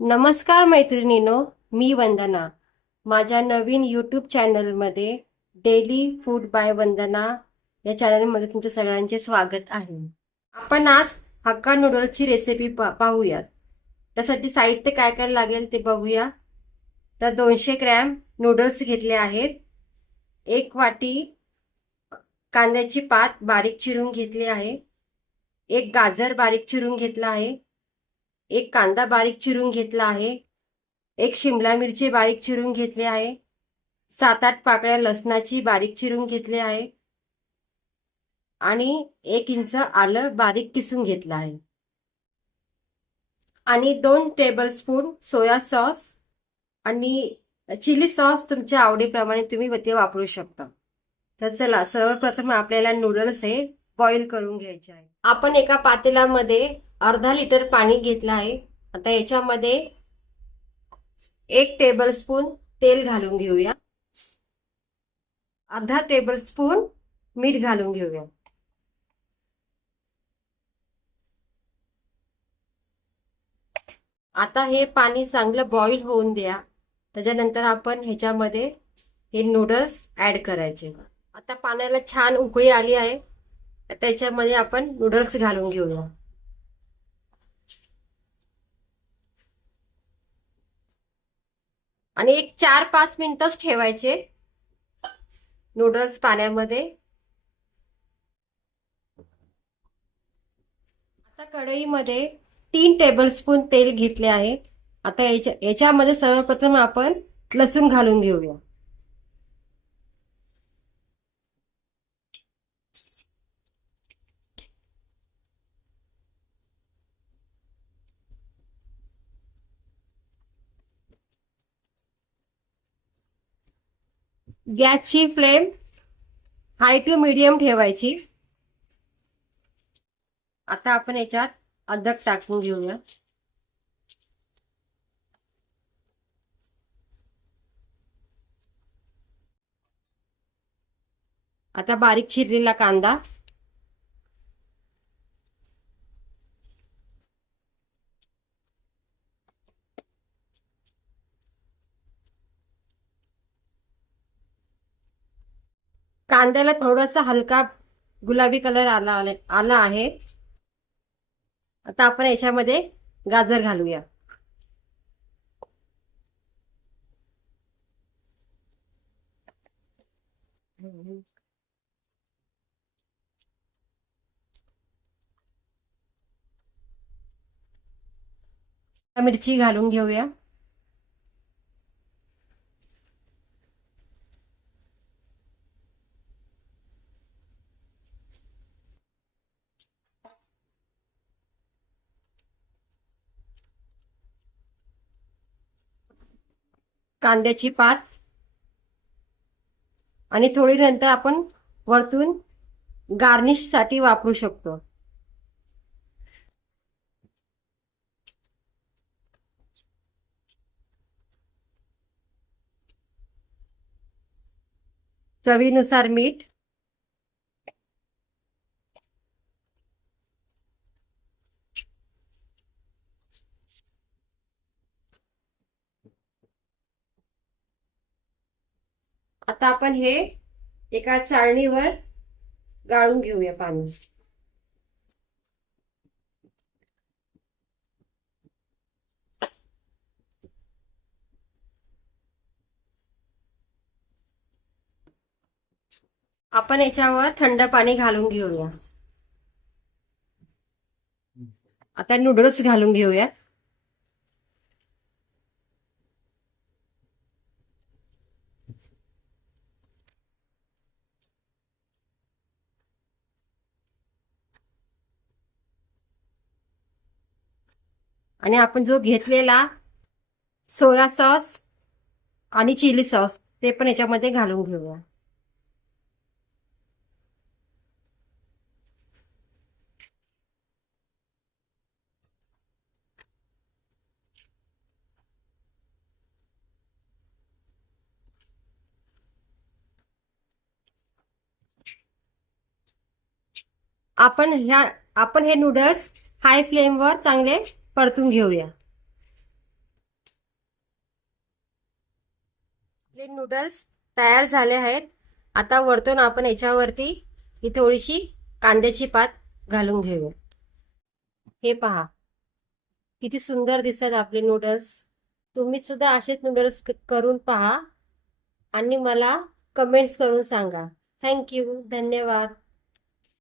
नमस्कार मैत्रिणीनो, मी वंदना. माझ्या नवीन यूट्यूब चॅनलमध्ये डेली फूड बाय वंदना या चॅनलमध्ये तुमच्या सगळ्यांचे स्वागत आहे. आपण आज हक्का नूडल्सची रेसिपी पाहूयात. त्यासाठी साहित्य काय काय लागेल ते बघूया. तर 200 ग्रॅम नूडल्स घेतले आहेत. 1 वाटी कांद्याची पात बारीक चिरून घेतली आहे. 1 गाजर बारीक चिरून घेतला आहे. 1 कांदा बारीक चिरून घेतला आहे. 1 शिमला मिरची बारीक चिरून घेतली आहे. 7-8 पाकळ्या लसणाची बारीक चिरून घेतली आहे आणि 1 इंच आलं बारीक किसून घेतलं आहे आणि 2 टेबलस्पून सोया सॉस आणि चिली सॉस तुमच्या आवडीप्रमाणे तुम्ही ते वापरू शकता. तर चला, सर्वप्रथम आपल्याला नूडल्स हे बॉईल करून घ्यायचे आहे. आपण एका पातेल्यामध्ये अर्धा लिटर पाणी घेतलं आहे. आता याच्यामध्ये 1 टेबलस्पून तेल घालून घेऊया. अर्धा टेबलस्पून मीठ घालून घेऊया. आता हे पाणी चांगलं बॉईल होऊन द्या. त्याच्यानंतर आपण ह्याच्यामध्ये हे नूडल्स ऍड करायचे. आता पाण्याला छान उकळी आली आहे. आता याच्यामध्ये आपण नूडल्स घालून घेऊया. आणि एक 4-5 मिनिटच ठेवायचे नूडल्स पाण्यामध्ये. आता कढईमध्ये 3 टेबलस्पून तेल घेतले आहे. आता याच्यामध्ये सर्वप्रथम आपण लसूण घालून घेऊया. गॅसची फ्लेम हाय टू मीडियम ठेवायची. आता आपण याच्यात अद्रक टाकून घेऊया. आता बारीक चिरलेला कांदा, कांद्याला थोडासा हलका गुलाबी कलर आला आहे. आता आपण याच्यामध्ये गाजर घालूया. मिरची घालून घेऊया. कांद्याची पात आणि थोडी नंतर आपण वरतून गार्निश साठी वापरू शकतो. चवीनुसार मीठ, आता आपण हे एका चाळणीवर गाळून घेऊया पाणी. आपण याच्यावर थंड पाणी घालून घेऊया. आता नूडल्स घालून घेऊया. आणि आपण जो घेतलेला सोया सॉस आणि चिली सॉस ते पण याच्यामध्ये घालून घेऊया. आपण हे नूडल्स हाय फ्लेमवर चांगले परतून घेऊया. आपले नूडल्स तयार झाले आहेत. आता वरतून आपण याच्यावरती ही थोडीशी कांद्याची पात घालून घेऊया. हे पहा किती सुंदर दिसतात आपले नूडल्स. तुम्ही सुद्धा असेच नूडल्स करून पहा आणि मला कमेंट्स करून सांगा. थँक्यू, धन्यवाद.